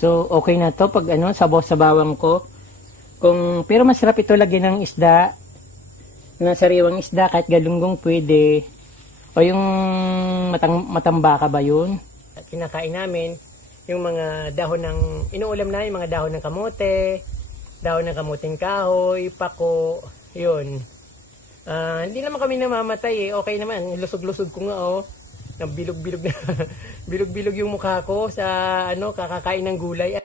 So, okay na to pag ano, sabaw-sabawang ko. Pero masarap ito lagyan ng isda. Ng sariwang isda, kahit galunggong pwede. O yung matambaka ba yun? At kinakain namin yung mga dahon ng, inuulam na yung mga dahon ng kamote, dahon ng kamuting kahoy, pako, yun. Hindi naman kami namamatay eh. Okay naman, lusog-lusog ko nga oh. Bilog-bilog na bilog-bilog yung mukha ko sa ano, kakakain ng gulay.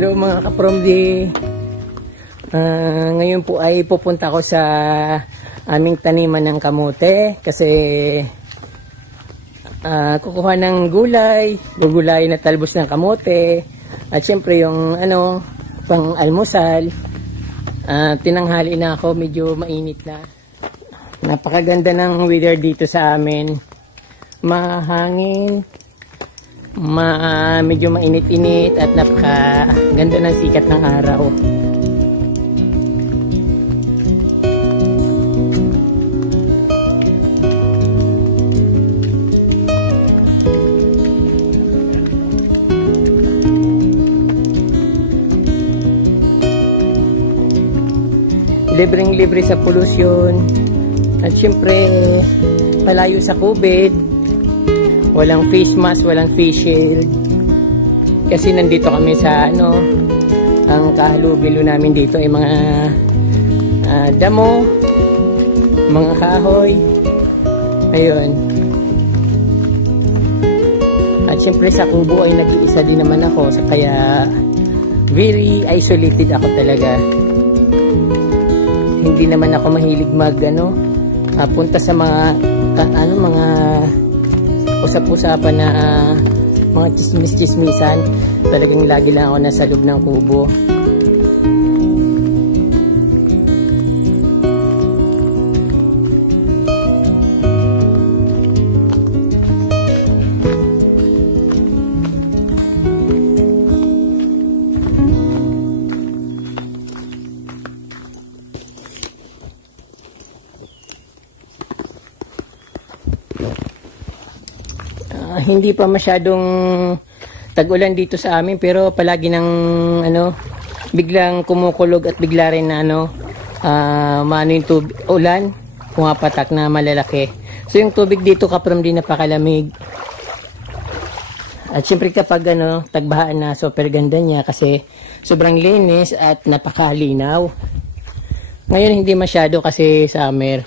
Hello mga kapromdi, ngayon po ay pupunta ko sa aming taniman ng kamote kasi kukuha ng gulay na talbos ng kamote at syempre yung ano, pang almusal. Tinanghali na ako, medyo mainit na. Napakaganda ng weather dito sa amin, mahangin. Medyo mainit-init at napakaganda ng sikat ng araw. Libreng-libre sa polusyon at syempre palayo sa COVID. Walang face mask, walang face shield. Kasi nandito kami sa ano, ang kahalubilo namin dito ay mga damo, mga kahoy. Ayun. At syempre sa kubo ay nag-iisa din naman ako, kaya very isolated ako talaga. Hindi naman ako mahilig punta sa mga usap-usapan na mga chismis-chismisan. Talagang lagi lang ako nasa loob ng kubo. Hindi pa masyadong tag-ulan dito sa amin, pero palagi ng biglang kumukulog at bigla rin na maano yung ulan, pumapatak na malalaki. So yung tubig dito kaprom din napakalamig. At syempre kapag tagbahaan na, super ganda niya kasi sobrang linis at napakalinaw. Ngayon hindi masyado kasi summer.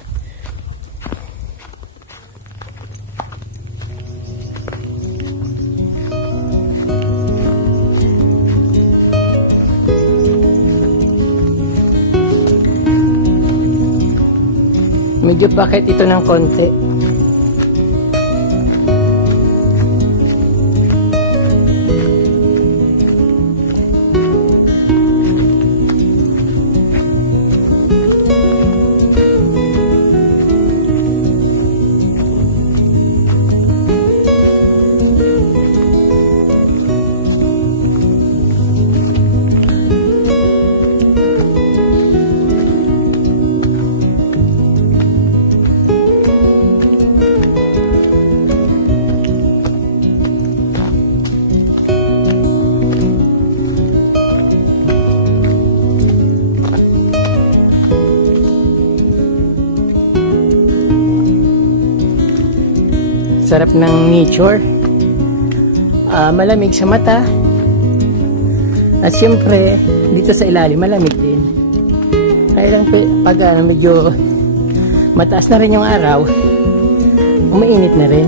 Medyo bakit ito ng konti. Sarap ng nature, malamig sa mata at siyempre dito sa ilalim malamig din. Kaya lang pag medyo mataas na rin yung araw, umainit na rin.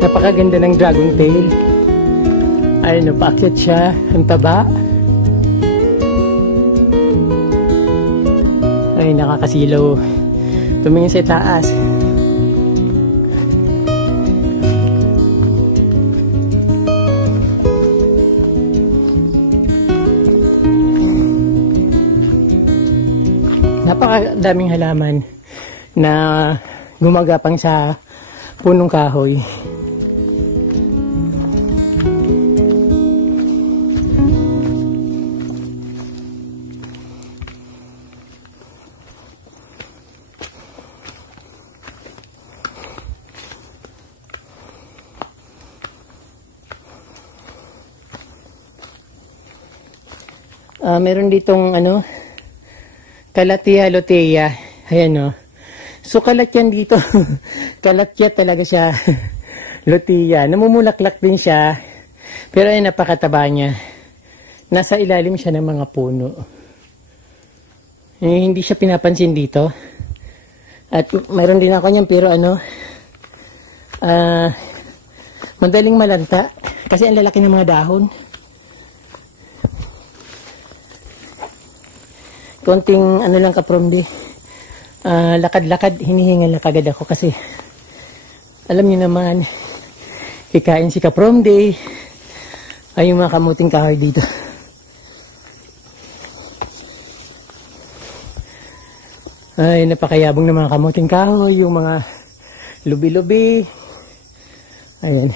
Napakaganda ng dragon tail. Ayun, paakyat siya, ang taba. Ay, nakakasilaw. Tumingin sa taas. napakadaming halaman na gumagapang sa punong kahoy. Meron ditong Calathea lutea. Ayan, so kalat yan dito. Kalat yan talaga siya. Lutea. Namumulaklak din siya. Pero ay napakataba niya. Nasa ilalim siya ng mga puno. Hindi siya pinapansin dito. At mayroon din ako niyan, pero madaling malanta. Kasi ang lalaki ng mga dahon. Konting lang kapromdi. Lakad-lakad, hinihingal na kagad ako kasi alam niyo naman, hikain si kapromdi ay yung mga kamuting kahoy dito. Ay, napakayabong ng mga kamuting kahoy, yung mga lubi-lubi. Ayan.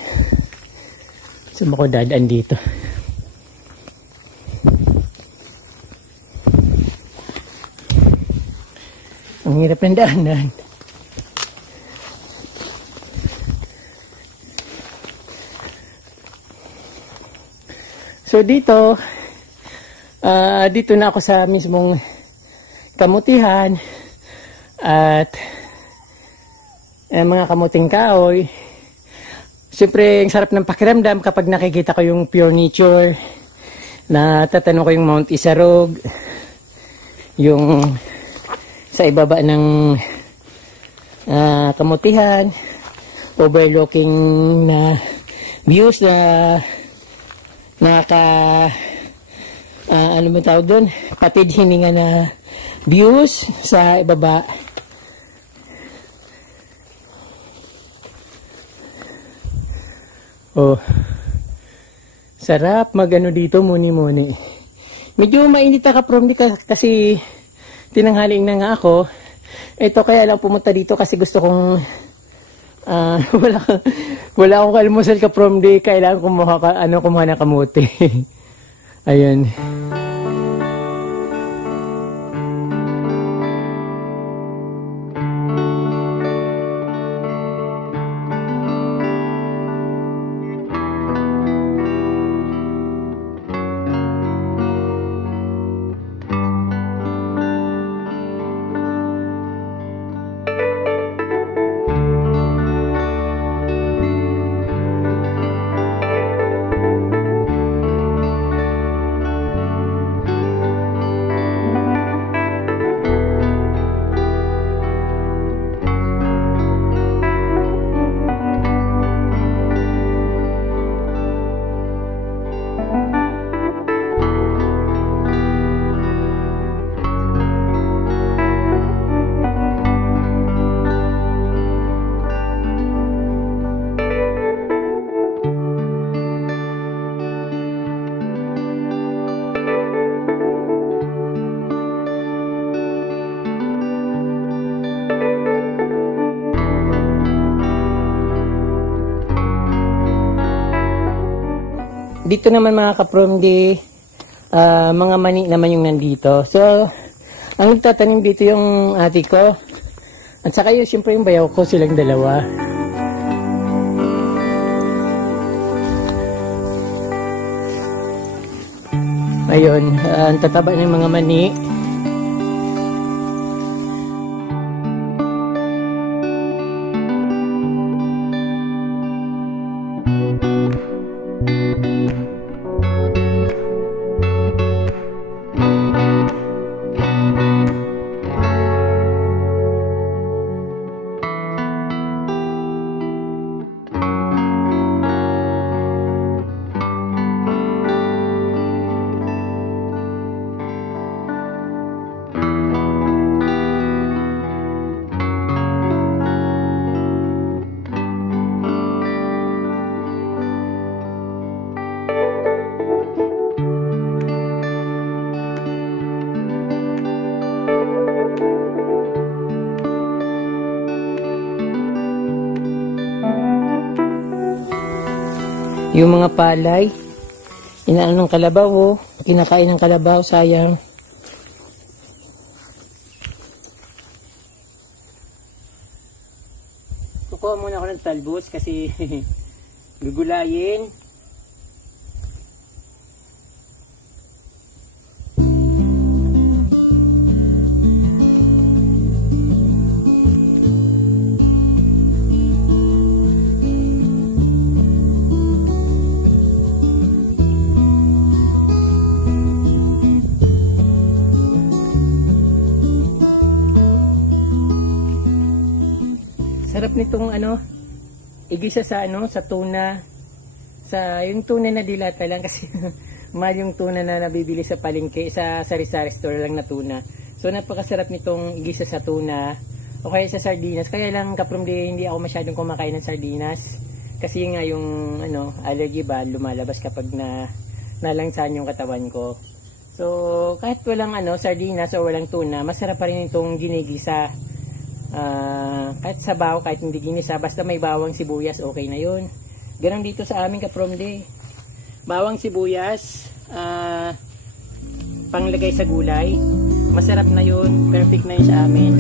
Saan ako dadaan dito? Ang hirap ng daanan. So dito na ako sa mismong kamutihan at mga kamuting kahoy. Siyempre, ang sarap ng pakiramdam kapag nakikita ko yung pure nature. Natatanong ko yung Mount Isarog, yung sa ibaba ng kamutihan, overlooking na views na ano mo tawag doon, patid hininga na views sa ibaba. Oh, sarap magano dito, muni-muni. Medyo mainit ka from di kasi tinanghaling na nga ako. Ito kaya lang pumunta dito kasi gusto kong wala akong kalmusal ka from di, kailangan kumuha ng kamote. Ayun. Dito naman mga kapromdi, mga mani naman yung nandito. So, ang nagtatanim dito yung ate ko. At saka yun, siyempre yung bayaw ko, silang dalawa. Ayun, ang tataba ng mga mani. Yung mga palay, inaano ng kalabaw, oh. Kinakain ng kalabaw, sayang. Kukuha muna ako ng talbos kasi gugulayin. Sarap nitong igisa sa sa tuna. Sa yung tuna na dilata lang kasi mahal yung tuna na nabibili sa palengke, sa sari-sari store lang na tuna. So napakasarap nitong igisa sa tuna o kaya sa sardinas. Kaya lang kapromde hindi ako masyadong kumakain ng sardinas kasi nga yung allergy ba lumalabas kapag nalangsan yung katawan ko. So kahit walang sardinas o walang tuna, masarap pa rin itong ginigisa. Kahit sabaw, kahit hindi ginisa, basta may bawang sibuyas, okay na yun. Ganun dito sa amin kapromde. Bawang sibuyas, panglagay sa gulay, masarap na yun, perfect na yun sa amin.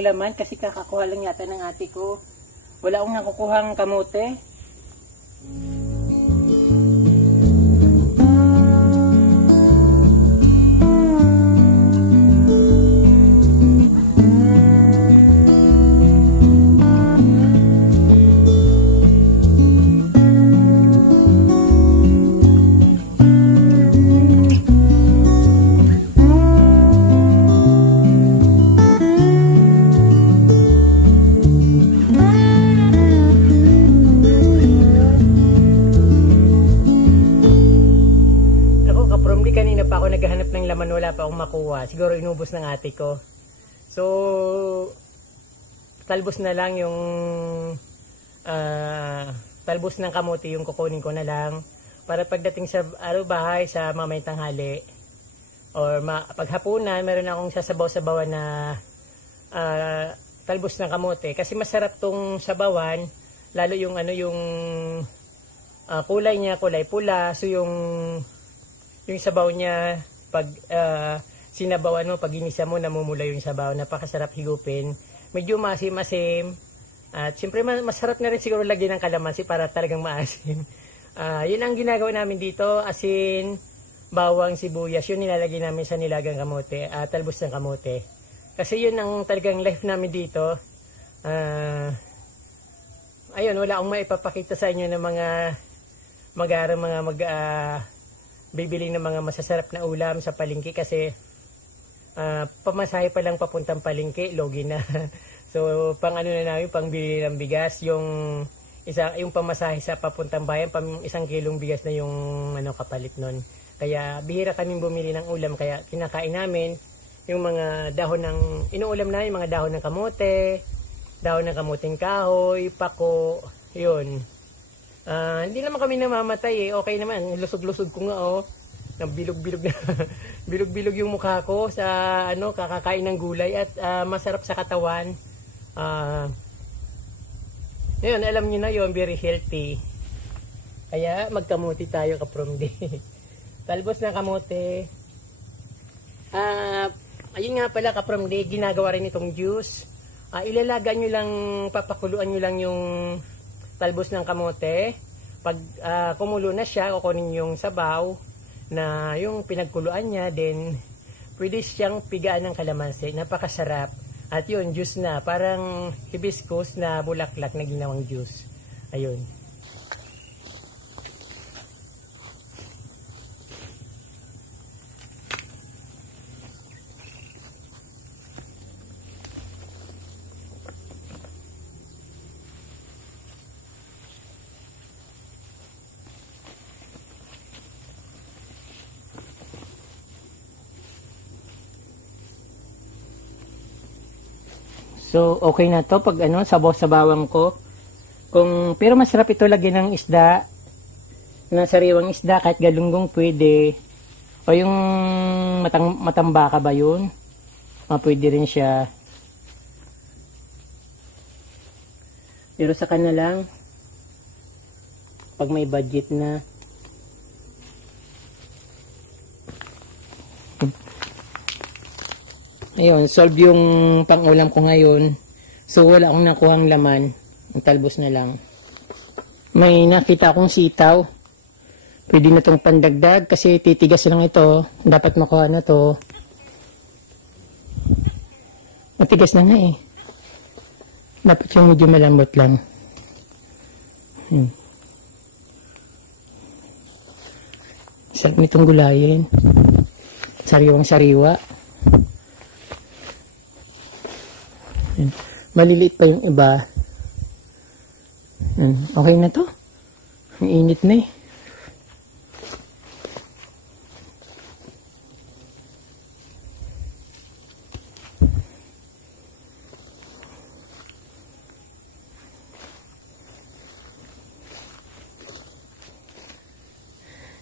Laman kasi kakakuha lang yata ng ate ko. Wala akong nakukuhang kamote. Naghahanap ng laman, wala pa akong makuha. Siguro inubos ng ate ko. So talbos na lang yung talbos ng kamote yung kukunin ko na lang para pagdating sa bahay sa mamayang tanghali or paghapunan meron akong sasabaw-sabawan na talbos ng kamote kasi masarap tong sabawan lalo yung kulay niya, kulay pula. So yung sabaw niya pag sinabawan mo, pag ginisa mo, namumula yung sabaw. Napakasarap higupin. Medyo maasim-asim. At siyempre masarap na rin siguro lagyan ng kalamansi para talagang maasim. Yun ang ginagawa namin dito. Asin, bawang, sibuyas. Yun nilalagay namin sa nilagang kamote. Talbos ng kamote. Kasi yun ang talagang life namin dito. Ayun, wala akong maipapakita sa inyo ng mga bibili ng mga masasarap na ulam sa palengke kasi pamasahe pa lang papuntang palengke, logi na. So pang na namin, pang bili ng bigas, yung pamasahe sa papuntang bayan, isang kilong bigas na yung kapalit nun. Kaya bihira kaming bumili ng ulam, kaya kinakain namin yung mga dahon inuulam namin, mga dahon ng kamote, dahon ng kamuting kahoy, pako, yun. Hindi naman kami namamatay eh. Okay naman. Lusog-lusog ko nga bilog-bilog na bilog-bilog yung mukha ko sa kakakain ng gulay at masarap sa katawan. Yun, alam niyo na yun, very healthy. Kaya magkamote tayo kapromde. Talbos na kamote. Ayun nga pala kapromde, ginagawa rin itong juice. Ilalagaan nyo lang, papakuluan nyo lang yung talbos ng kamote. Pag kumulo na siya, kukunin yung sabaw na yung pinagkuluan niya, then pwede siyang pigaan ng kalamansi. Napakasarap. At yun, juice na. Parang hibiscus na bulaklak na ginawang juice. Ayun. So, okay na to pag sabaw-sabawang ko. Pero masarap ito lagyan ng isda, ng sariwang isda, kahit galunggong pwede. O yung matambaka ba yun? Pwede rin siya. Pero saka na lang, pag may budget na. Ayun, solve yung pang-ulam ko ngayon. So, wala akong nakuhang laman. Ang talbos na lang. May nakita akong sitaw. Pwede na itong pandagdag kasi titigas lang ito. Dapat makuha na to. Matigas na eh. Dapat yung medyo malambot lang. Sarap nitong gulayin. Sariwang sariwa. Maliliit pa yung iba. Okay na to. Ang init na eh.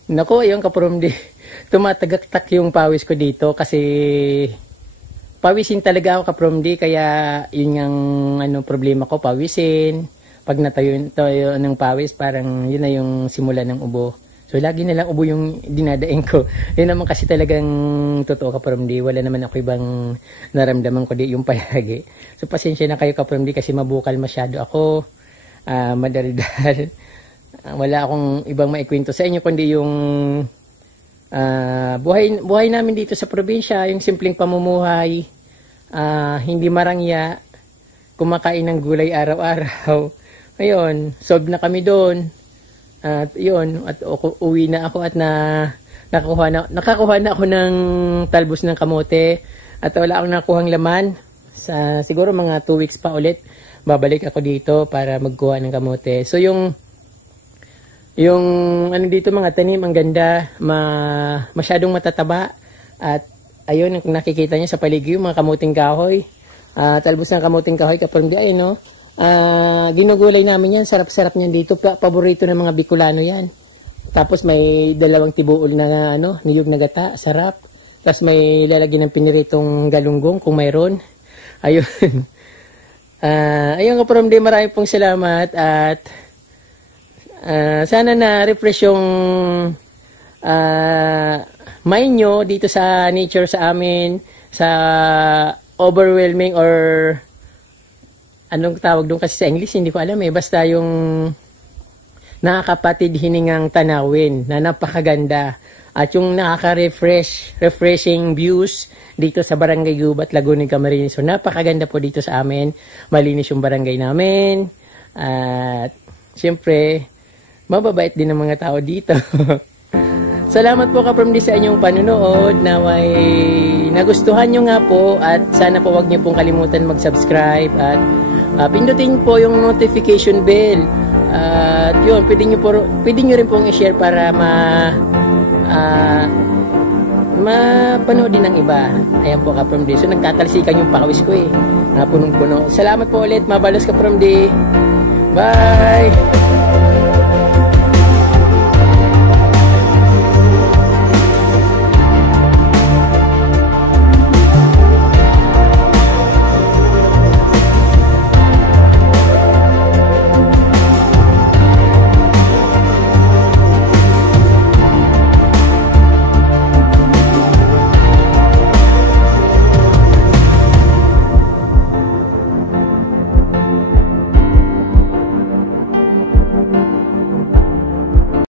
Nako, ayun kapromdi. Tumatagak-tak yung pawis ko dito kasi pawisin talaga ako kapromdi, kaya yun yung problema ko, pawisin. Pag natayo ng pawis, parang yun na yung simula ng ubo. So lagi na lang ubo yung dinadaing ko. Yun naman kasi talagang totoo kapromdi. Wala naman ako ibang naramdaman ko di yung palagi. So pasensya na kayo kapromdi kasi mabukal masyado ako. Madaridal. Wala akong ibang maikwento sa inyo kundi yung buhay namin dito sa probinsya, yung simpleng pamumuhay, hindi marangya, kumakain ng gulay araw-araw. Ayun, solve na kami doon. At yun, at uwi na ako at nakakuha na ako ng talbos ng kamote at wala akong nakuhang laman. Siguro mga 2 weeks pa ulit babalik ako dito para magkuha ng kamote. So yung dito mga tanim ang ganda, masyadong matataba at ayun kung nakikita niyo sa paligid yung mga kamuting kahoy, talbos ng kamuting kahoy kapag ay no, ginugulay namin yan, sarap-sarap niyan dito, paborito ng mga Bicolano yan. Tapos may 2 tibuol na niyog na gata, sarap. Tapos may lalagyan ng piniritong galunggong kung mayroon. Ayun. Ayun kapromdi, marami pong salamat at sana na-refresh yung mind nyo dito sa nature sa amin, sa overwhelming or anong tawag doon kasi sa English, hindi ko alam basta yung nakakapatid hiningang tanawin na napakaganda at yung refreshing views dito sa Barangay Gubat, Laguna, Camarines. So napakaganda po dito sa amin, malinis yung barangay namin at siyempre mababait din ang mga tao dito. Salamat po kapromdi sa inyong panunood. Naway nagustuhan nyo nga po at sana po wag nyo pong kalimutan mag-subscribe at pindutin po yung notification bell. At yun, pwede nyo rin pong i-share para mapanood din ng iba. Ayan po kapromdi. So nagtatalsikan yung pakawis ko punong-puno. Salamat po ulit. Mabalos kapromdi. Bye!